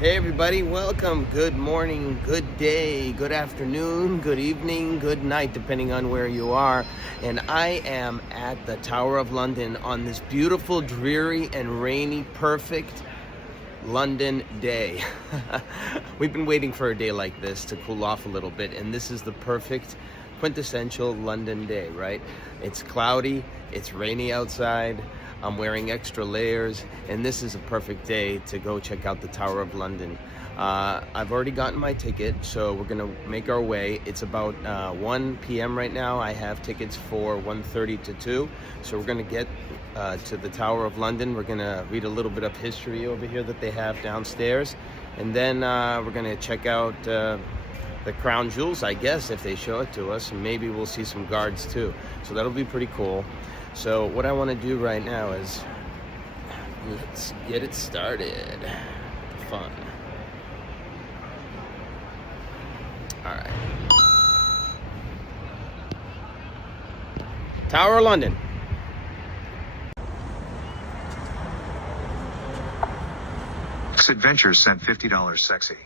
Hey everybody, welcome. Good morning, good day, good afternoon, good evening, good night, depending on where you are. And I am at the Tower of London on this beautiful, dreary, and rainy, perfect London day. We've been waiting for a day like this to cool off a little bit, and this is the perfect, quintessential London day, right? It's cloudy, it's rainy outside. I'm wearing extra layers, and this is a perfect day to go check out the Tower of London. I've already gotten my ticket, so we're gonna make our way. It's about 1 p.m. right now. I have tickets for 1:30 to 2, so we're gonna get to the Tower of London. We're gonna read a little bit of history over here that they have downstairs, and then we're gonna check out the crown jewels, I guess, if they show it to us, and maybe we'll see some guards too. So that'll be pretty cool. So what I want to do right now is let's get it started. Fun. All right. Tower of London. Adventures sent $50 sexy.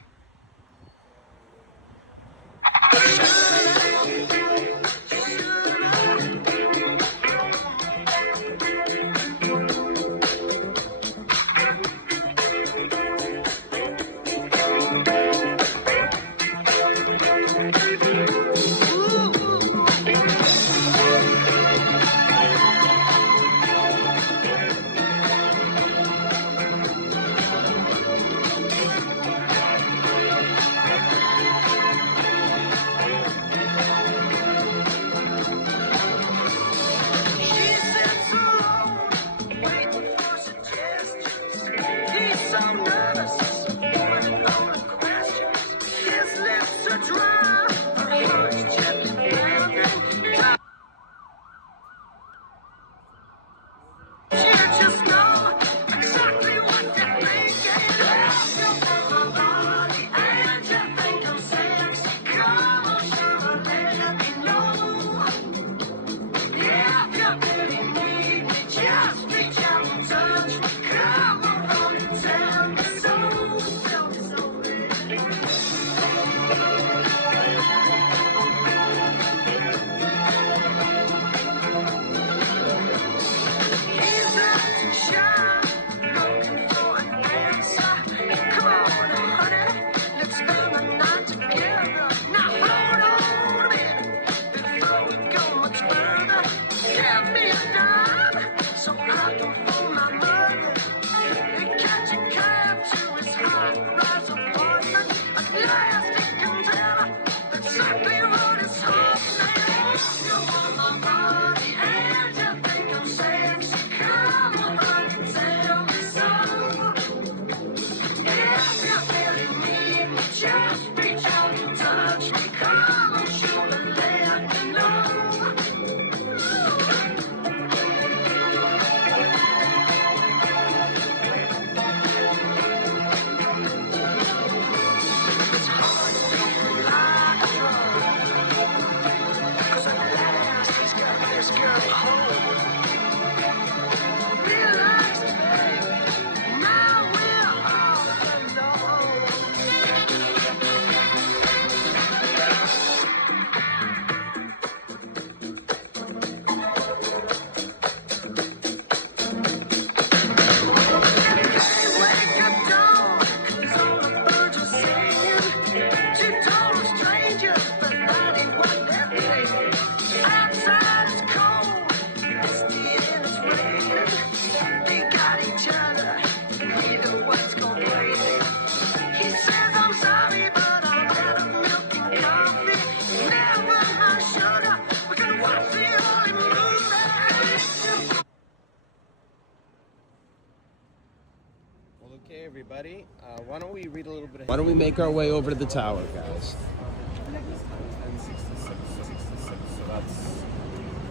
Okay, everybody, why don't we read a little bit? Why don't we make our way over to the tower, guys?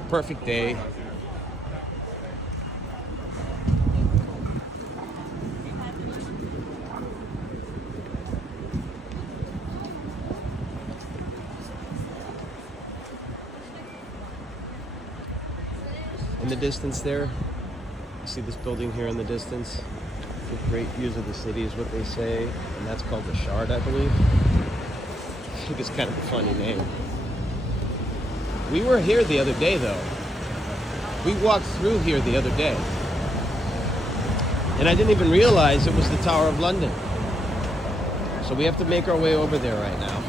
Perfect day. In the distance there, you see this building here in the distance? with great views of the city is what they say, and that's called the Shard, I believe. I think it's kind of a funny name. We were here the other day, though. We walked through here the other day, and I didn't even realize it was the Tower of London. So we have to make our way over there right now.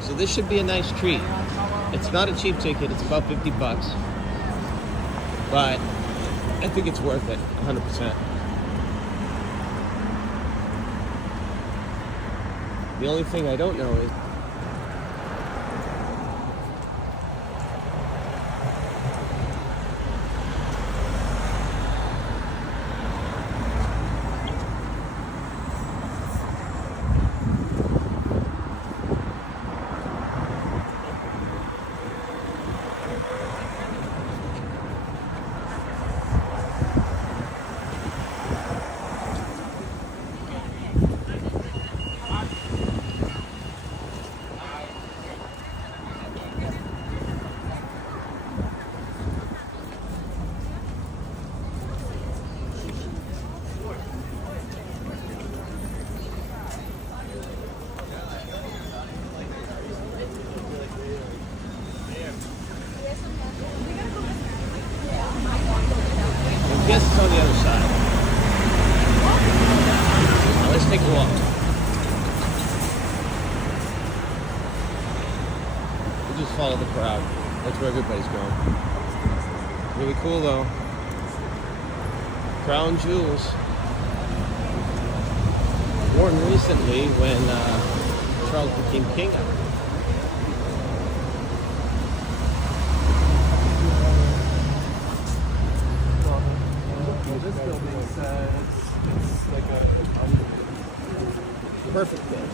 So this should be a nice treat. It's not a cheap ticket, it's about 50 bucks. But I think it's worth it, 100%. The only thing I don't know is I guess it's on the other side. Now let's take a walk. We'll just follow the crowd. That's where everybody's going. Really cool though. Crown jewels. Worn recently when Charles became king. This building's it's like a Perfect day.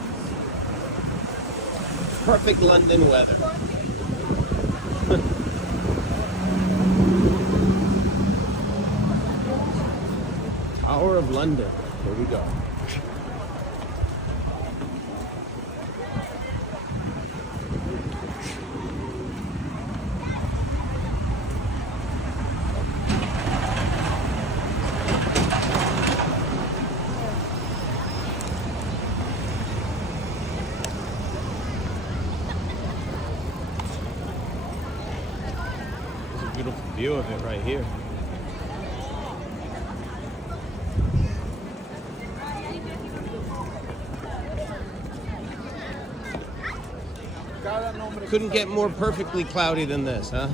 Perfect London weather. Tower of London. Here we go. Beautiful view of it right here. Couldn't get more perfectly cloudy than this, huh?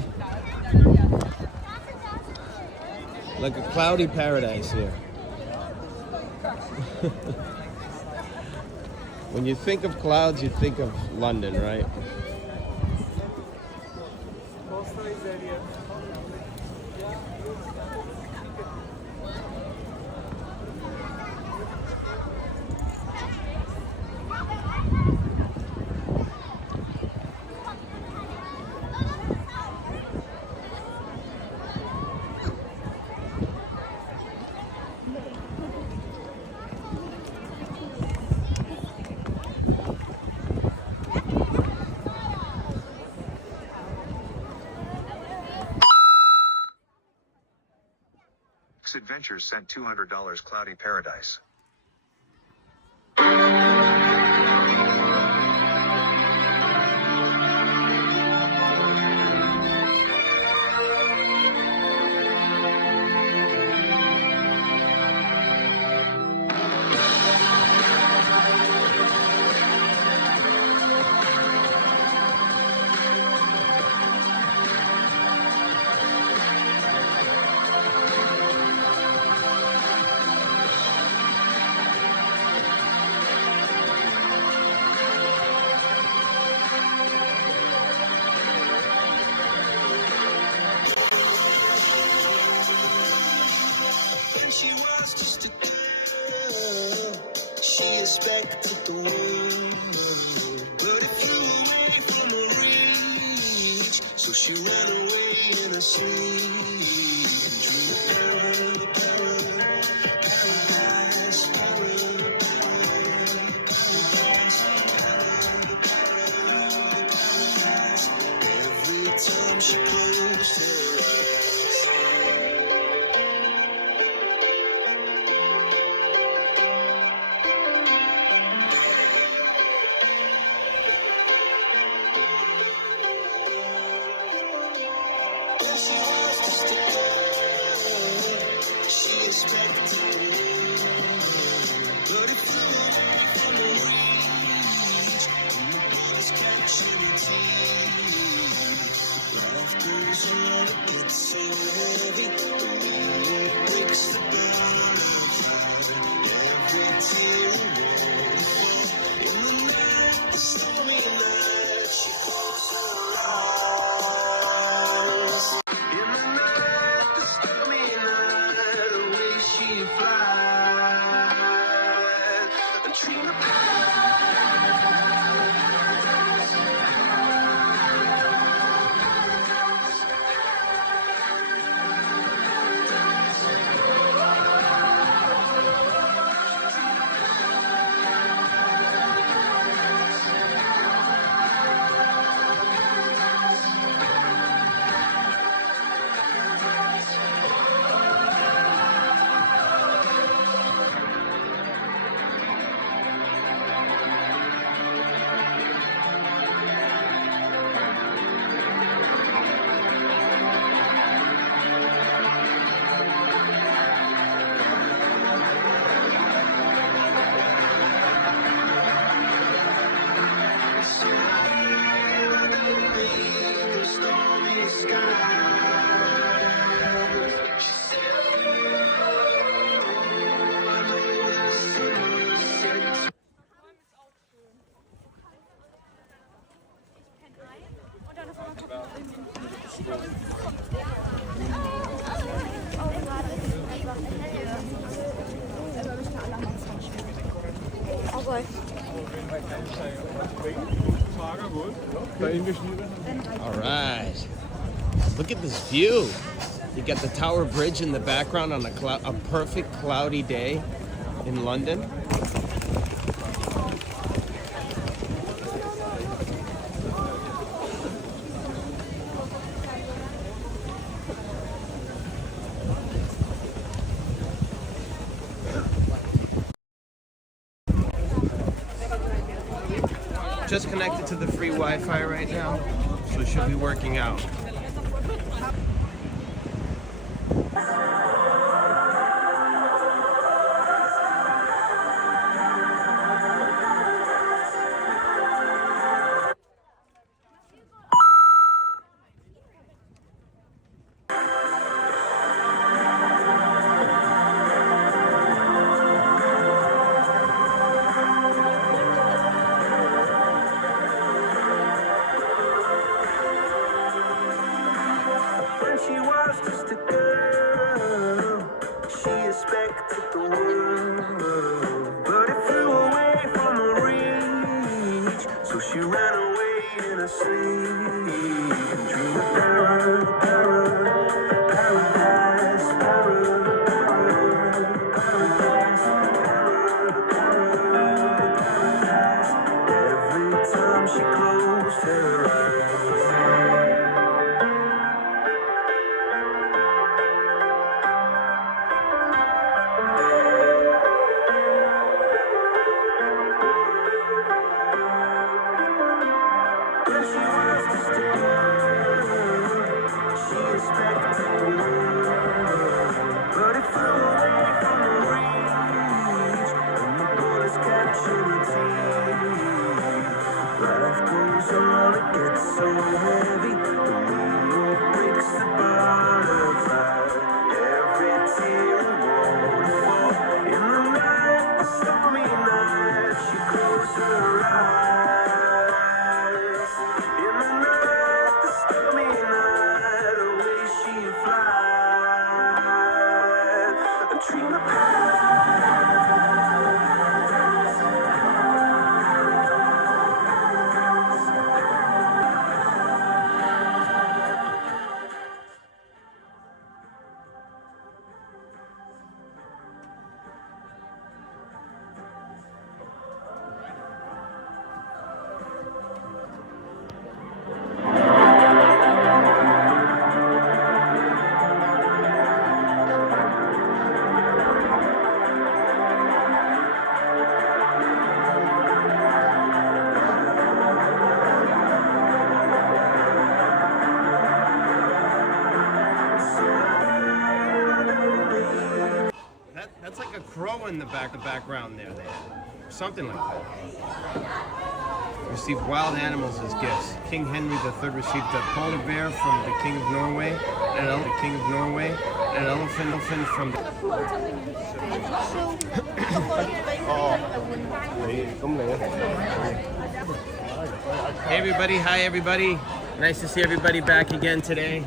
Like a cloudy paradise here. When you think of clouds, you think of London, right? Adventures sent $200 Cloudy Paradise. She was just a girl. She expected the world, but it flew away from her reach. So she ran away in her sleep. Every time she closed her eyes, All right. Look at this view. You got the Tower Bridge in the background on a perfect cloudy day in London. Just connected to the free Wi-Fi right now, so it should be working out. When she was just a girl, she expected the world, but it flew away from her reach. So she ran away in her sleep, dreamed of paradise, every time she closed her eyes. When she was just a girl, she expected the world, but it flew away from her reach, and the bullets catching her teeth. Life goes on, it gets so heavy, the wheel breaks the butterfly. Every tear a waterfall. In the night, the stormy night, she closed her eyes. In the night, the stormy night, away she flies. A dream of That's like a crow in the background there. Something like that. Received wild animals as gifts. King Henry III received a polar bear from the King of Norway, and an elephant from the... Hey everybody, hi everybody. Nice to see everybody back again today.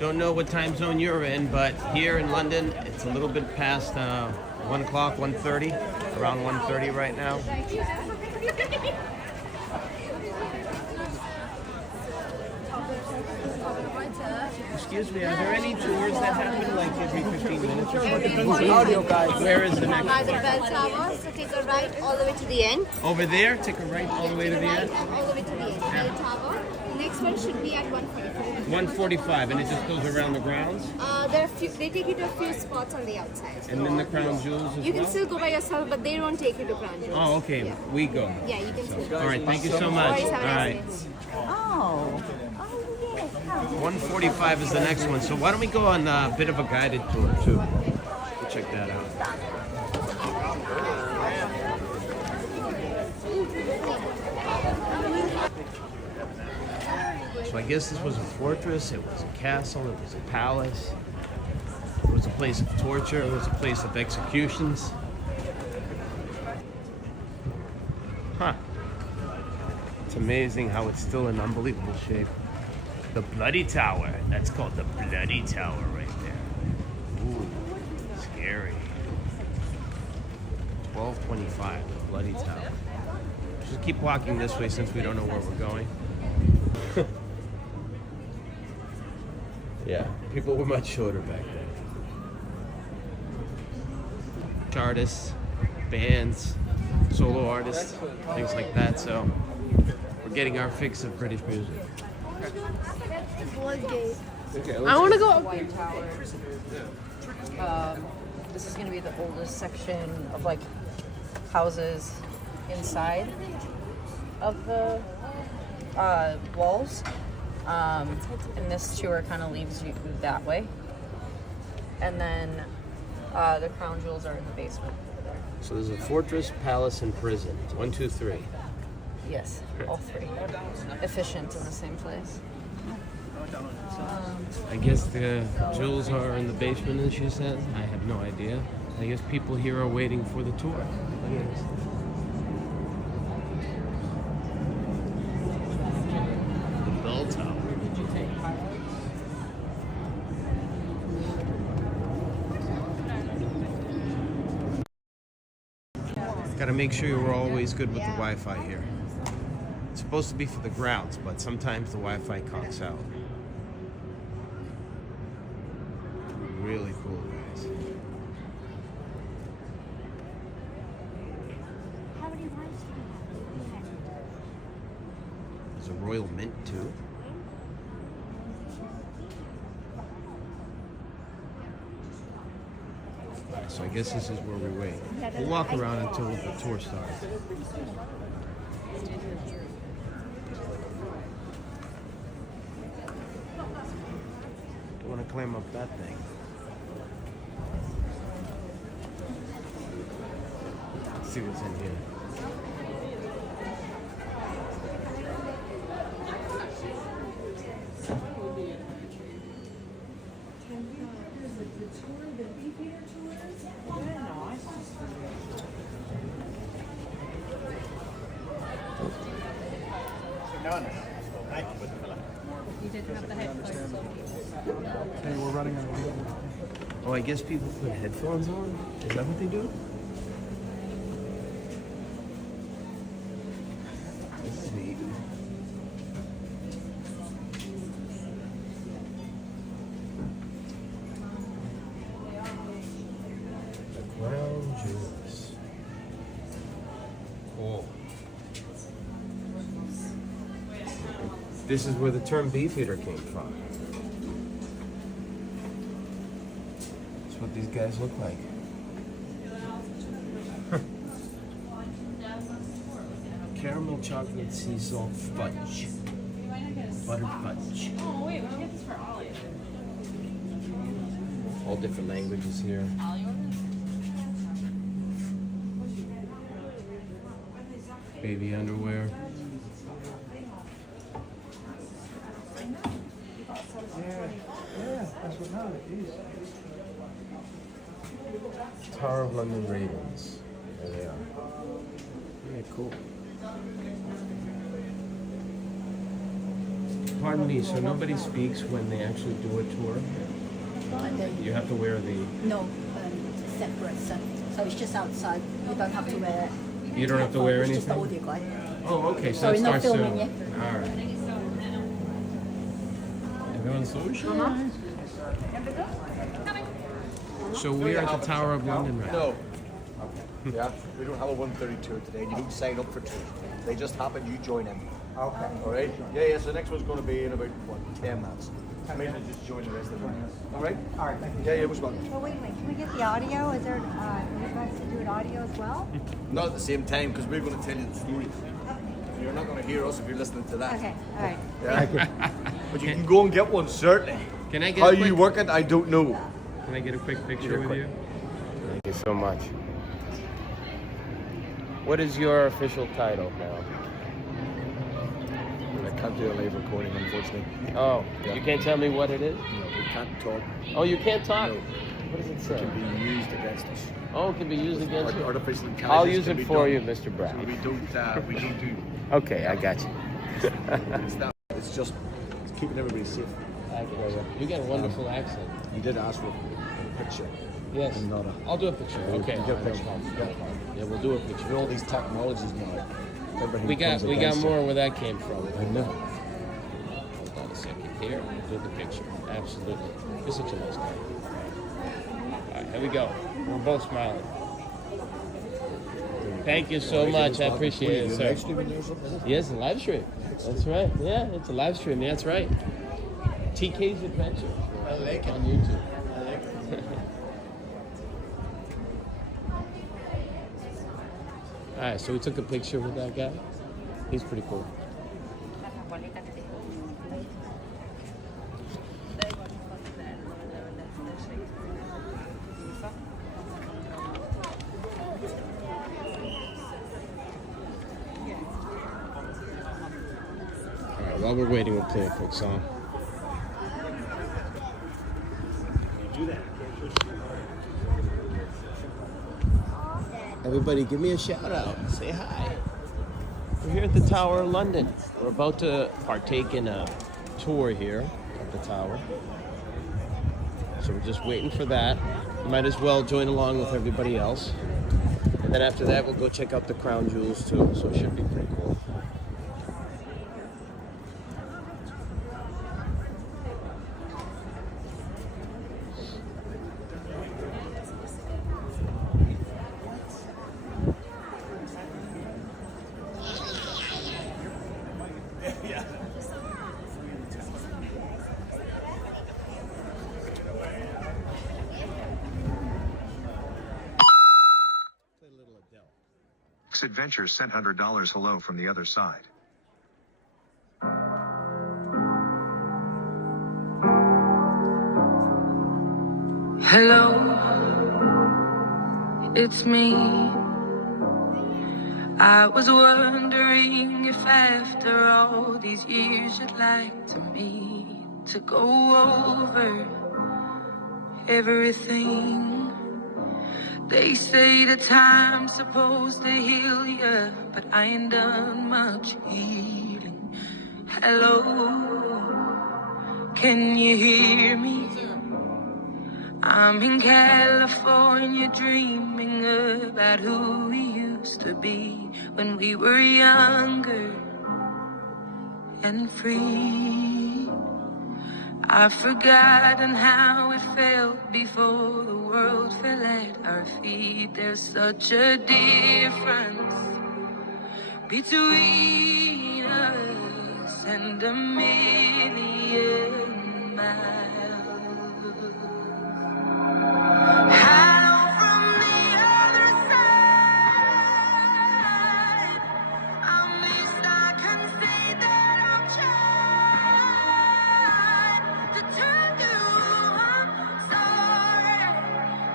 Don't know what time zone you're in, but here in London, it's a little bit past 1 o'clock, 1:30, around 1:30 right now. Excuse me, are there any tours that happen like every 15 minutes or something? Where is the next By the one? bell tower, so take a right all the way to the end. Over there? Take a right all the way to the Right end? all the way to the end. Bell tower. The next one should be at 1:45. 1:45, and it just goes around the grounds? There are they take you to a few spots on the outside. And then the crown jewels as You can well? still go by yourself, but they don't take you to crown jewels. Oh, okay. Yeah, We go. yeah, you can still go. All right, thank you so No much. worries, All have a nice right. day. 1:45 is the next one. So why don't we go on a bit of a guided tour too? We'll check that out. So I guess this was a fortress, it was a castle, it was a palace, it was a place of torture, it was a place of executions. Huh. It's amazing how it's still in unbelievable shape. The Bloody Tower. That's called the Bloody Tower right there. Ooh, scary. 1225, the Bloody Tower. Just keep walking this way since we don't know where we're going. Yeah, people were much shorter back then. Artists, bands, solo artists, things like that. So we're getting our fix of British music. Okay, I want to go up White Tower. This is going to be the oldest section of like houses inside of the walls. And this tour kind of leaves you that way. And then the crown jewels are in the basement over there. So there's a fortress, palace, and prison. 1, 2, 3. Yes, all three. Efficient in the same place. I guess the jewels are in the basement, as she says. I have no idea. I guess people here are waiting for the tour. Look at this. The bell tower. Gotta make sure you're always good with the Wi-Fi here. It's supposed to be for the grounds, but sometimes the Wi-Fi conks out. Really cool, guys. There's a Royal Mint too. So I guess this is where we wait. We'll walk around until the tour starts. I want to climb up that thing. Let's see what's in here. Okay, we're running out of room. Oh, I guess people put headphones on? Is that what they do? This is neat. The crown jewels. Cool. This is where the term beefeater came from. That's what these guys look like. Caramel chocolate sea salt fudge. Buttered fudge. Oh, wait, we should get this for Ollie. All different languages here. Baby underwear. Yeah, that's what now it is. Tower of London Ravens. There they are. Very cool. Pardon me, so nobody speaks when they actually do a tour? You have to wear the... No, separate. So it's just outside. You don't have to wear. You don't have to wear It's just the anything? audio guide. Oh, okay, so Sorry, it not starts soon. filming yet. All right. Everyone's so shy. So we are at the Tower of London right now. No. Yeah, we don't have a 1:30 tour today. You don't sign up for two. They just happen. You join in. Okay. All right. Yeah. So the next one's going to be in about 10 minutes. Maybe just join the rest of them. All right. All right. Thank you. Yeah. Most welcome. Well, wait a minute. Can we get the audio? Is there, you guys to do an audio as well? Not at the same time because we're going to tell you the story. You're not going to hear us if you're listening to that. Okay, all right. Yeah. But you can go and get one certainly. Can I get How a quick, you work it, I don't know. Can I get a quick picture with you? Thank you so much. What is your official title now? I can't do a live recording, unfortunately. Oh, Yeah. you can't tell me what it is? No, we can't talk. Oh, you can't talk? No. What does it It say? can be used against us. Oh, it can be used against you? Artificial intelligence. I'll use can it be for done. you, Mr. So Brown. we don't do. Okay, I got you. It's that. It's just keeping everybody safe. You got a wonderful accent. You did ask for a picture. Yes. And not a. I'll do a picture. Okay. You get a picture. Yeah, we'll do a picture. With all these technologies now. everything We got comes against more it. where that came from. I know. Hold on a second here. Do the picture. Absolutely. You're such a nice guy. All right, here we go. We're both smiling. Thank you so much. I appreciate it, sir. Yes, a live stream. That's right. Yeah, it's a live stream. That's right. TK's Adventure. I like it. On YouTube. I like it. All right, so we took a picture with that guy. He's pretty cool. All right, while we're waiting, we'll play a quick song. Everybody, give me a shout out. Say hi. We're here at the Tower of London. We're about to partake in a tour here at the tower. So we're just waiting for that. Might as well join along with everybody else. And then after that, we'll go check out the crown jewels too. So it should be pretty cool. Adventures sent $100 hello from the other side. Hello, it's me. I was wondering if after all these years you'd like to meet to go over everything. They say the time's supposed to heal ya, but I ain't done much healing. Hello, can you hear me? I'm in California dreaming about who we used to be when we were younger and free. I've forgotten how it felt before the world fell at our feet. There's such a difference between us and a million miles. Hello from the other side. At least I can say that I've tried to turn you. I'm sorry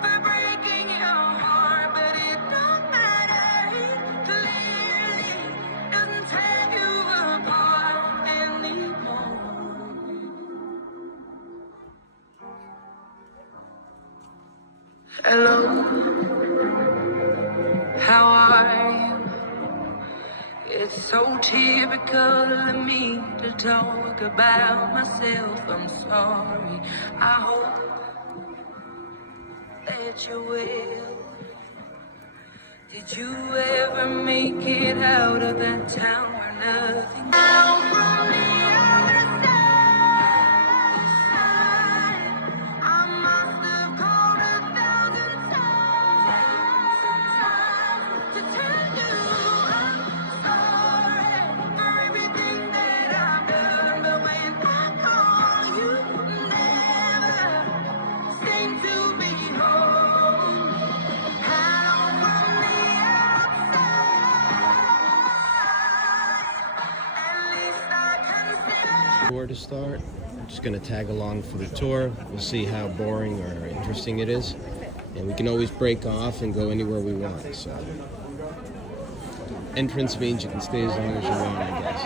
for breaking your heart, but it don't matter. It clearly doesn't tear you apart anymore. Hello, how are you? It's so typical of me to talk about myself. I'm sorry. I hope that you will. Did you ever make it out of that town where nothing out from the other side? I must have called 1,000 times to tell you I'm sorry for everything that I've done. But when I call, you never seem to be home. Hello from the outside. At least I can see. Tour to start. I'm just gonna tag along for the tour. We'll see how boring or interesting it is. And we can always break off and go anywhere we want. So entrance means you can stay as long as you want, I guess.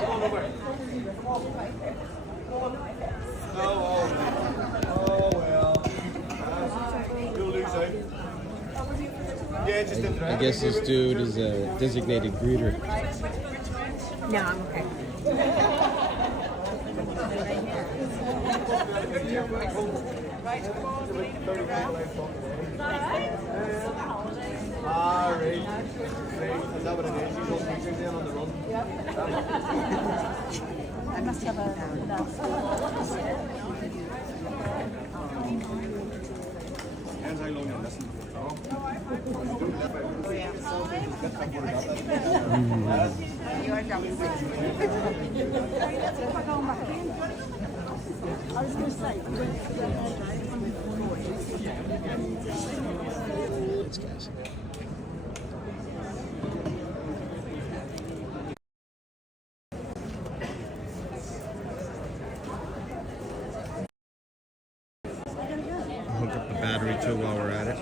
I guess this dude is a designated greeter. No, I'm okay. Ah, right. Is that what it is? She's all teachers in on the run. I must have a I was going to say, Hook up the battery too while we're at it.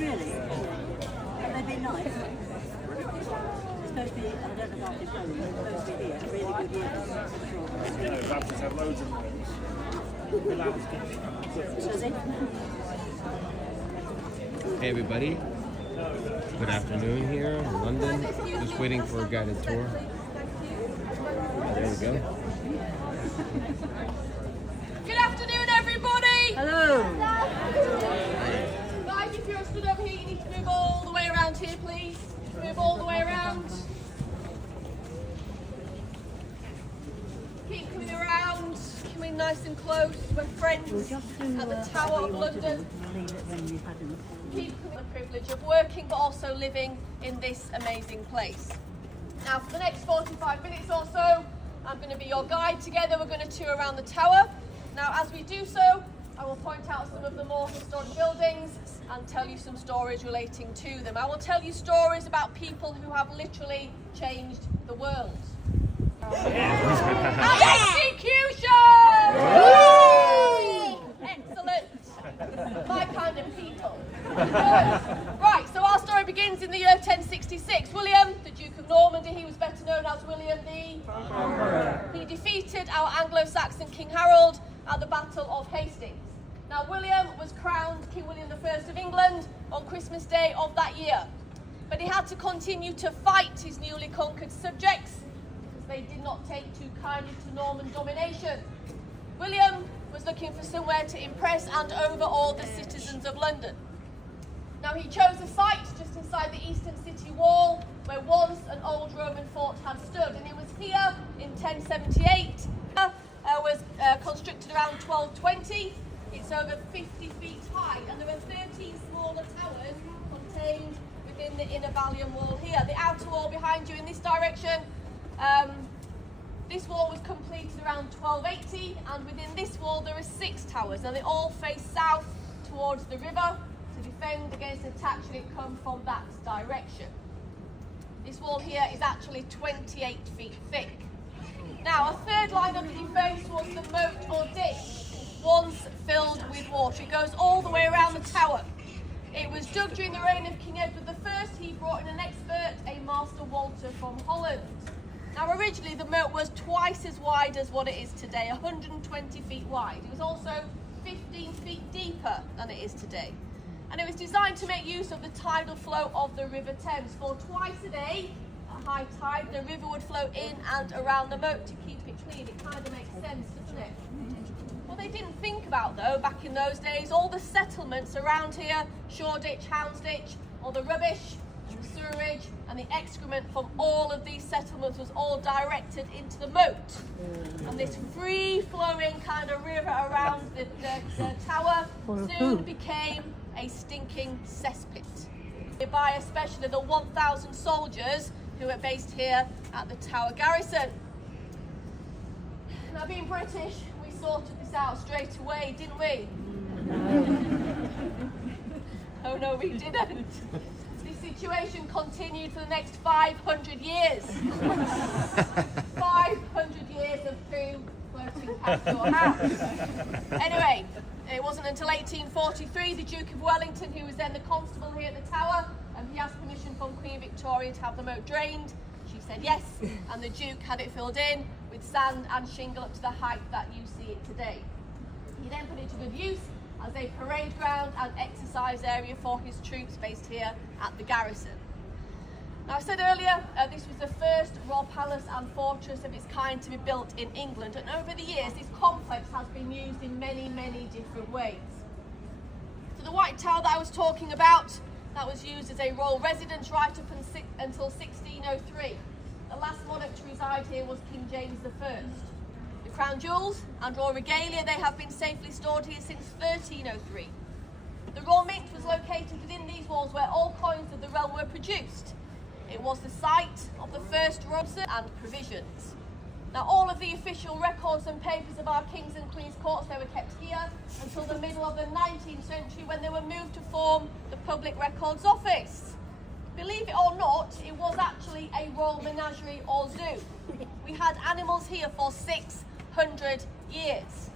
really? Have they been nice? It's supposed to be, I don't know about this one, but it's supposed to be here, a really good year. You know, Baptists have loads of rooms. Does it? Hey everybody, good afternoon here in London. Just waiting for a guided tour. There we go. Good afternoon, everybody! Hello! Guys, if you're stood over here, you need to move all the way around here, please. Move all the way around. Keep coming around, coming nice and close. We're friends at the Tower of London. Keep coming the privilege of working but also living in this amazing place. Now, for the next 45 minutes or so, I'm going to be your guide. Together we're going to tour around the tower. Now, as we do so, I will point out some of the more historic buildings and tell you some stories relating to them. I will tell you stories about people who have literally changed the world. Execution! Excellent. My kind of people. Right, so our story begins in the year 1066. William, the Duke of Normandy, he was better known as William the Conqueror. He defeated our Anglo-Saxon King Harold at the Battle of Hastings. Now, William was crowned King William I of England on Christmas Day of that year. But he had to continue to fight his newly conquered subjects because they did not take too kindly to Norman domination. William was looking for somewhere to impress and overawe the citizens of London. Now, he chose a site just inside the eastern city wall where once an old Roman fort had stood, and it was here in 1078. Was constructed around 1220. It's over 50 feet high, and there are 13 smaller towers contained within the inner ballium wall here. The outer wall behind you in this direction, this wall was completed around 1280, and within this wall there are 6 towers. Now, they all face south towards the river to defend against attack should it come from that direction. This wall here is actually 28 feet thick. Now, a third line of the defence was the moat or ditch, once filled with water. It goes all the way around the tower. It was dug during the reign of King Edward I. He brought in an expert, a Master Walter from Holland. Now, originally the moat was twice as wide as what it is today, 120 feet wide. It was also 15 feet deeper than it is today. And it was designed to make use of the tidal flow of the River Thames. For twice a day, at high tide, the river would flow in and around the moat to keep it clean. It kind of makes sense, doesn't it? What they didn't think about, though, back in those days, all the settlements around here, Shoreditch, Houndsditch, all the rubbish, the sewerage, and the excrement from all of these settlements was all directed into the moat. And this free-flowing kind of river around the tower soon became a stinking cesspit. By especially the 1,000 soldiers who were based here at the Tower Garrison. Now, being British, we sorted this out straight away, didn't we? Oh no, we didn't. This situation continued for the next 500 years. 500 years of poo floating past your house. Anyway, it wasn't until 1843 the Duke of Wellington, who was then the constable here at the Tower, and he asked permission from Queen Victoria to have the moat drained. She said yes, and the Duke had it filled in with sand and shingle up to the height that you see it today. He then put it to good use as a parade ground and exercise area for his troops based here at the garrison. Now, I said earlier, this was the first royal palace and fortress of its kind to be built in England, and over the years this complex has been used in many, many different ways. So the White Tower that I was talking about, that was used as a royal residence right up until 1603. The last monarch to reside here was King James I. The crown jewels and royal regalia, they have been safely stored here since 1303. The Royal Mint was located within these walls where all coins of the realm were produced. It was the site of the first robes and provisions. Now, all of the official records and papers of our kings and queens' courts, they were kept here until the middle of the 19th century, when they were moved to form the Public Records Office. Believe it or not, it was actually a royal menagerie or zoo. We had animals here for 600 years.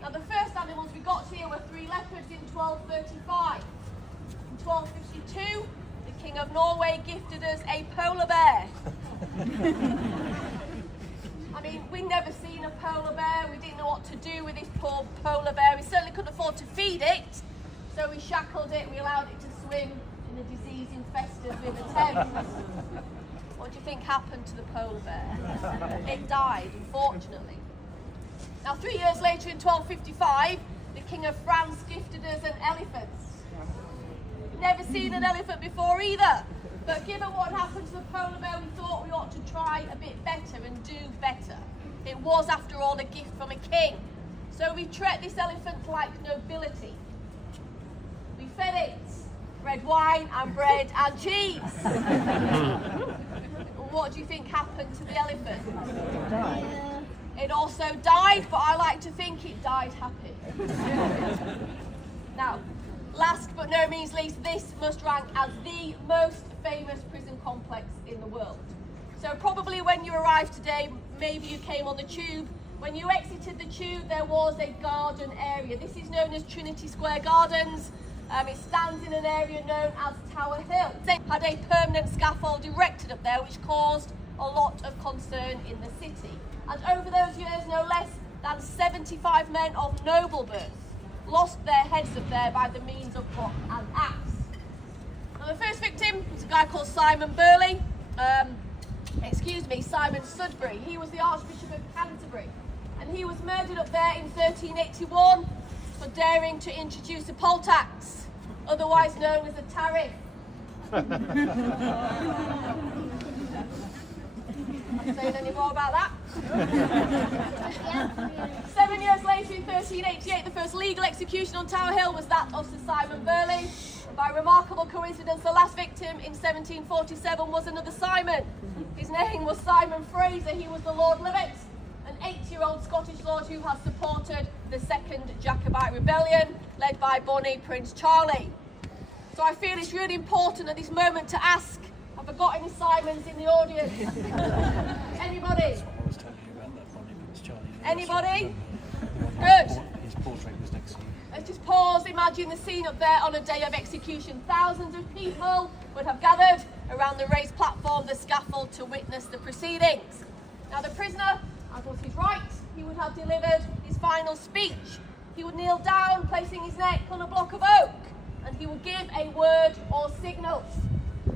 Now, the first animals we got here were 3 leopards in 1235. In 1252, the King of Norway gifted us a polar bear. I mean, we'd never seen a polar bear. We didn't know what to do with this poor polar bear. We certainly couldn't afford to feed it, so we shackled it. We allowed it to swim in the disease-infested River Thames. What do you think happened to the polar bear? It died, unfortunately. Now, 3 years later, in 1255, the King of France gifted us an elephant. Never seen an elephant before either. But given what happened to the polar bear, we thought we ought to try a bit better and do better. It was, after all, a gift from a king. So we treated this elephant like nobility. We fed it red wine and bread and cheese. What do you think happened to the elephant? It also died, but I like to think it died happy. Now, last but no means least, this must rank as the most famous prison complex in the world. So probably when you arrived today, maybe you came on the tube. When you exited the tube, there was a garden area. This is known as Trinity Square Gardens. It stands in an area known as Tower Hill. They had a permanent scaffold erected up there, which caused a lot of concern in the city. And over those years, no less than 75 men of noble birth lost their heads up there by the means of rock and axe. Now, the first victim was a guy called Simon Burley. Simon Sudbury. He was the Archbishop of Canterbury, and he was murdered up there in 1381 for daring to introduce a poll tax, otherwise known as a tariff. Not saying any more about that. 7 years later, in 1388, the first legal execution on Tower Hill was that of Sir Simon Burley. And by remarkable coincidence, the last victim in 1747 was another Simon. His name was Simon Fraser. He was the Lord Lovat, an 8-year-old Scottish lord who has supported the Second Jacobite Rebellion, led by Bonnie Prince Charlie. So I feel it's really important at this moment to ask, have I got any Simons in the audience? Anybody? Anybody? Good. His portrait was next to you. Let's just pause. Imagine the scene up there on a day of execution. Thousands of people would have gathered around the raised platform, the scaffold, to witness the proceedings. Now the prisoner, as was his right, he would have delivered his final speech. He would kneel down, placing his neck on a block of oak, and he would give a word or signal.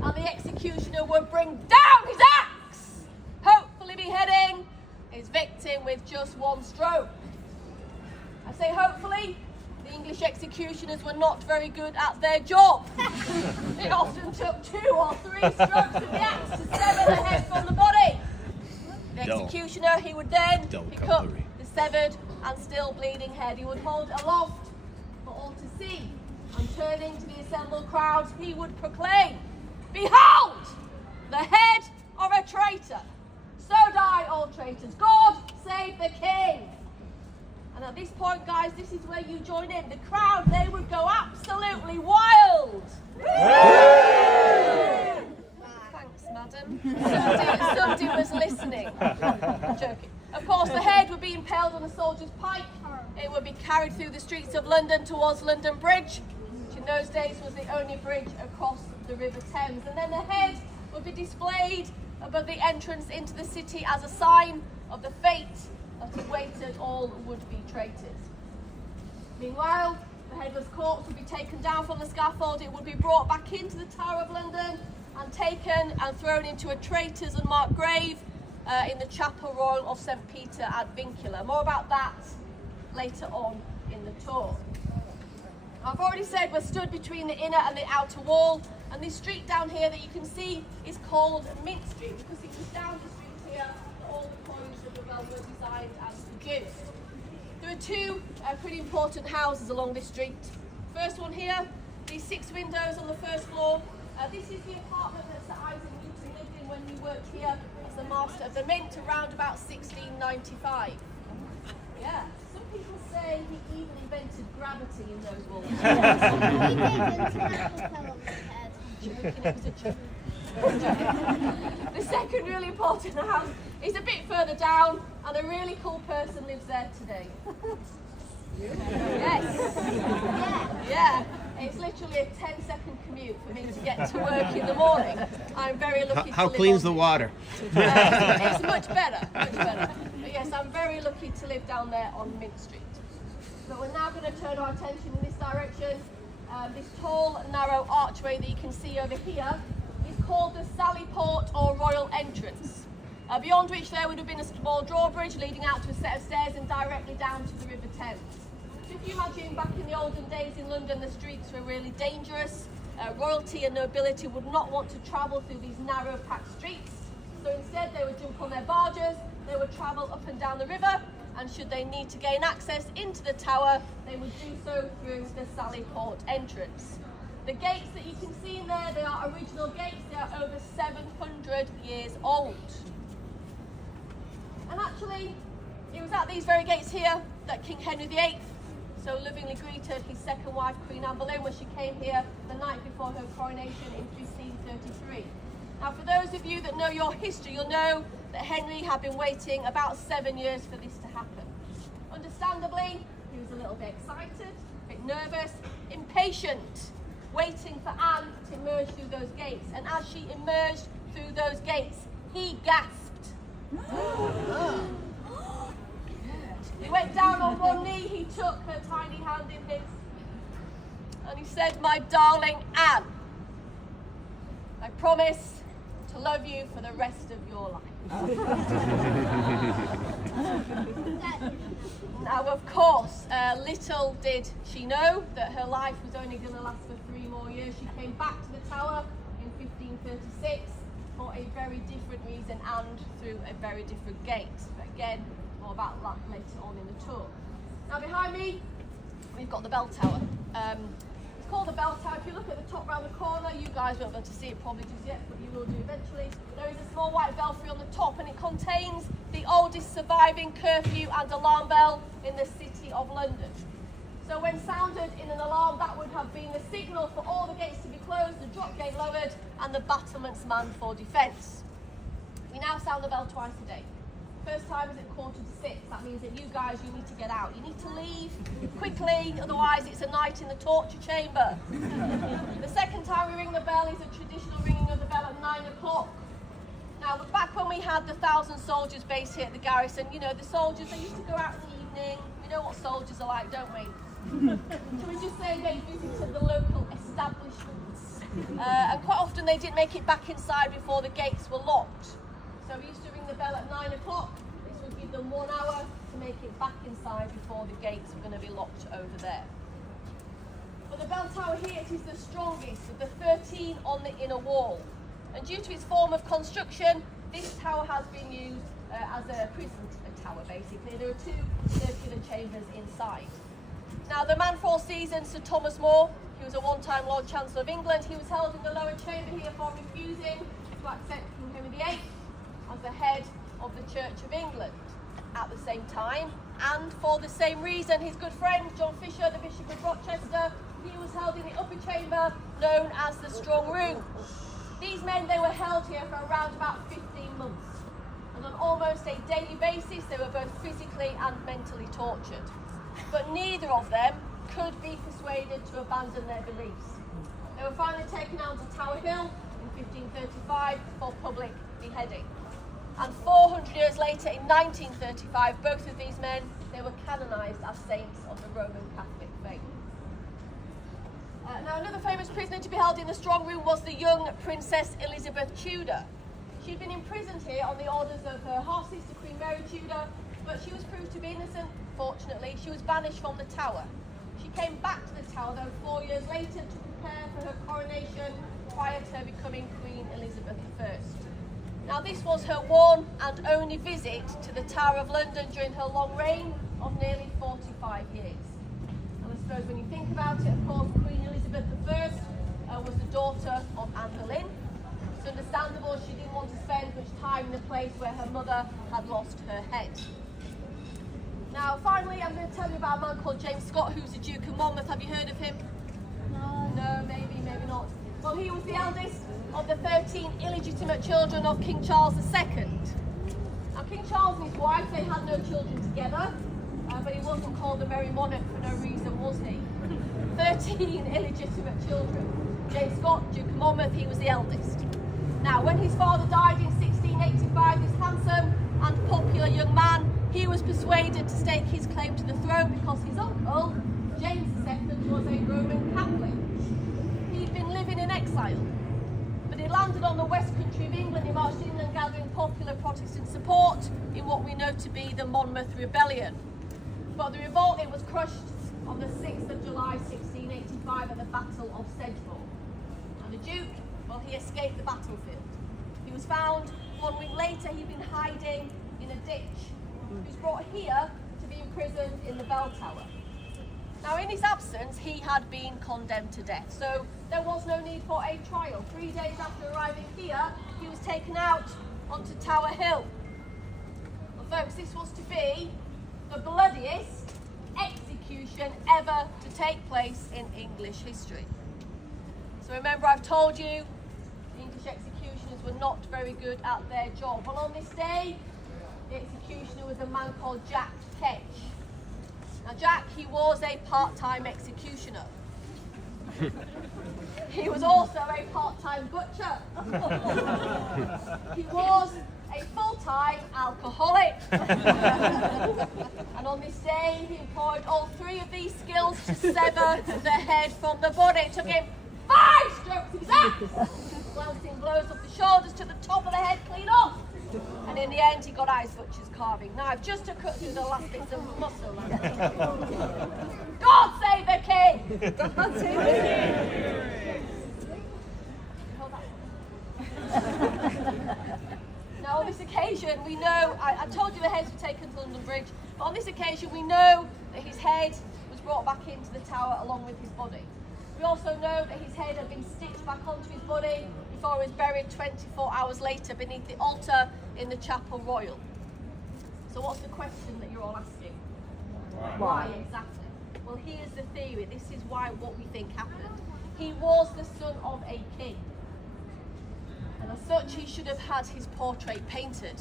And the executioner would bring down his axe, hopefully beheading his victim with just one stroke. I say hopefully. The English executioners were not very good at their job. It often took 2 or 3 strokes of the axe to sever the head from the body. The executioner, he would then pick up the severed and still bleeding head. He would hold aloft for all to see, and turning to the assembled crowds, he would proclaim, "Behold, the head of a traitor. So die all traitors. God save the king." And at this point, guys, this is where you join in. The crowd, they would go absolutely wild. Thanks, madam. Somebody was listening. I'm joking. Of course, the head would be impaled on a soldier's pike. It would be carried through the streets of London towards London Bridge, which in those days was the only bridge across the River Thames. And then the head would be displayed above the entrance into the city as a sign of the fate that awaited all would-be traitors. Meanwhile, the headless corpse would be taken down from the scaffold. It would be brought back into the Tower of London and taken and thrown into a traitor's unmarked grave in the Chapel Royal of St. Peter ad Vincula. More about that later on in the tour. I've already said we're stood between the inner and the outer wall, and this street down here that you can see is called Mint Street because it was down the street here that all the coins of the realm were designed and produced. There are 2 pretty important houses along this street. First one here, these 6 windows on the first floor. This is the apartment that Sir Isaac Newton lived in when he worked here as the Master of the Mint around about 1695. Yeah, some people say he even invented gravity in those walls. The second really important house is a bit further down, and a really cool person lives there today. Yes. Yeah. It's literally a 10-second commute for me to get to work in the morning. I'm very lucky How to live clean's the on water? It's much better, much better. But yes, I'm very lucky to live down there on Mint Street. But we're now going to turn our attention in this direction. This tall, narrow archway that you can see over here is called the Sallyport or Royal Entrance, beyond which there would have been a small drawbridge leading out to a set of stairs and directly down to the River Thames. So if you imagine back in the olden days in London, the streets were really dangerous. Royalty and nobility would not want to travel through these narrow, packed streets. So instead, they would jump on their barges, they would travel up and down the river, and should they need to gain access into the tower, they would do so through the Sallyport entrance. The gates that you can see in there, they are original gates. They are over 700 years old. And actually, it was at these very gates here that King Henry VIII so lovingly greeted his second wife, Queen Anne Boleyn, when she came here the night before her coronation in 1533. Now, for those of you that know your history, you'll know that Henry had been waiting about 7 years for this to happen. Understandably, he was a little bit excited, a bit nervous, impatient, waiting for Anne to emerge through those gates. And as she emerged through those gates, he gasped. He went down on one knee, he took her tiny hand in his, and he said, "My darling Anne, I promise to love you for the rest of your life." Now, of course, little did she know that her life was only going to last for 3 more years. She came back to the tower in 1536 for a very different reason and through a very different gate. But again, more about that later on in the tour. Now, behind me, we've got the bell tower. It's called the bell tower. If you look at the top round the corner, you guys won't be able to see it probably just yet, but you will do eventually. There is a small white belfry on the top, and it contains the oldest surviving curfew and alarm bell in the city of London. So when sounded in an alarm, that would have been the signal for all the gates to be closed, the drop gate lowered, and the battlements manned for defence. We now sound the bell twice a day. first time is at 5:45. That means that you guys, you need to get out. You need to leave quickly, otherwise it's a night in the torture chamber. The second time we ring the bell is a traditional ringing of the bell at 9 o'clock. Now, back when we had the 1,000 soldiers based here at the garrison, you know, the soldiers, they used to go out in the evening. We know what soldiers are like, don't we? So we just say they visited the local establishments. And quite often they didn't make it back inside before the gates were locked. So we used to ring the bell at 9 o'clock. This would give them 1 hour to make it back inside before the gates were going to be locked over there. But the bell tower here, it is the strongest of the 13 on the inner wall. And due to its form of construction, this tower has been used as a prison tower, basically. There are 2 circular chambers inside. Now, the man for all seasons, Sir Thomas More, he was a one-time Lord Chancellor of England. He was held in the lower chamber here for refusing to accept King Henry VIII as the head of the Church of England. At the same time, and for the same reason, his good friend, John Fisher, the Bishop of Rochester, he was held in the upper chamber, known as the Strong Room. These men, they were held here for around about 15 months. And on almost a daily basis, they were both physically and mentally tortured. But neither of them could be persuaded to abandon their beliefs. They were finally taken out to Tower Hill in 1535 for public beheading. And 400 years later, in 1935, both of these men, they were canonised as saints of the Roman Catholic faith. Now, another famous prisoner to be held in the Strong Room was the young Princess Elizabeth Tudor. She'd been imprisoned here on the orders of her half-sister, Queen Mary Tudor, but she was proved to be innocent. Fortunately, she was banished from the tower. She came back to the tower, though, 4 years later to prepare for her coronation prior to her becoming Queen Elizabeth I. Now, this was her one and only visit to the Tower of London during her long reign of nearly 45 years. And I suppose when you think about it, of course, Queen Elizabeth I was the daughter of Anne Boleyn. It's understandable she didn't want to spend much time in the place where her mother had lost her head. Now, finally, I'm going to tell you about a man called James Scott, who's the Duke of Monmouth. Have you heard of him? No, maybe not. Well, he was the eldest of the 13 illegitimate children of King Charles II. Now, King Charles and his wife, they had no children together, but he wasn't called the Merry Monarch for no reason, was he? 13 illegitimate children. James Scott, Duke of Monmouth, he was the eldest. Now, when his father died in 1685, this handsome and popular young man, he was persuaded to stake his claim to the throne because his uncle, James II, was a Roman Catholic. He'd been living in exile, but he landed on the west country of England. He marched inland gathering popular Protestant support in what we know to be the Monmouth Rebellion. But the revolt, it was crushed on the 6th of July 1685 at the Battle of Sedgemoor. And the Duke, well, he escaped the battlefield. He was found 1 week later. He'd been hiding in a ditch. He was brought here to be imprisoned in the bell tower. Now, in his absence, he had been condemned to death, so there was no need for a trial. 3 days after arriving here, he was taken out onto Tower Hill. Well, folks, this was to be the bloodiest execution ever to take place in English history. So remember, I've told you the English executioners were not very good at their job. Well, on this day, the executioner was a man called Jack Ketch. Now, Jack, he was a part-time executioner. He was also a part-time butcher. He was a full-time alcoholic. And on this day, he employed all 3 of these skills to sever the head from the body. It took him 5 strokes of his axe, glancing blows off the shoulders to the top of the head clean off. And in the end, he got out his butcher's carving knife just to cut through the last bits of muscle. God save the king! God save the king! Now, on this occasion, we know, I told you the heads were taken to London Bridge, but on this occasion, we know that his head was brought back into the tower along with his body. We also know that his head had been stitched back onto his body before he was buried 24 hours later beneath the altar in the Chapel Royal. So what's the question that you're all asking? Why exactly? Well, here's the theory. This is why what we think happened. He was the son of a king. And as such, he should have had his portrait painted.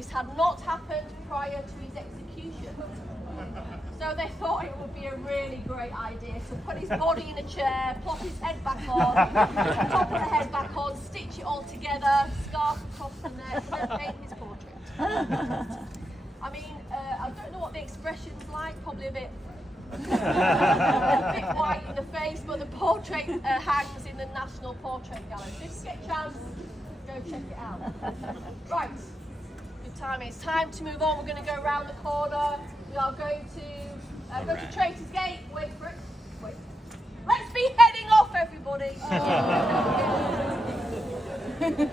This had not happened prior to his execution. So they thought it would be a really great idea to put his body in a chair, plop his head back on, top of the head back on, stitch it all together, scarf across the neck, and paint his portrait. I mean, I don't know what the expression's like, probably a bit white in the face, but the portrait hangs in the National Portrait Gallery. So if you get a chance, go check it out. Right, good timing. It's time to move on. We're going to go around the corner. We are going to go to Traitor's Gate. Wait for it. Wait. Let's be heading off, everybody.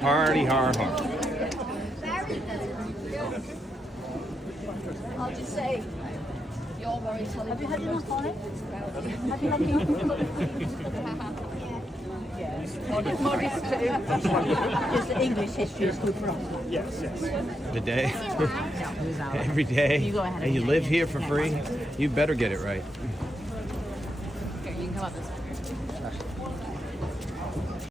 Hardy har har. Very good. I'll just say, you're very intelligent. Have you had enough on it? Have you had enough? Just the English history is good for us. Yes, yes. The day? Every day? You go ahead And you live here for free? You better get it right. Here, you can come up this way.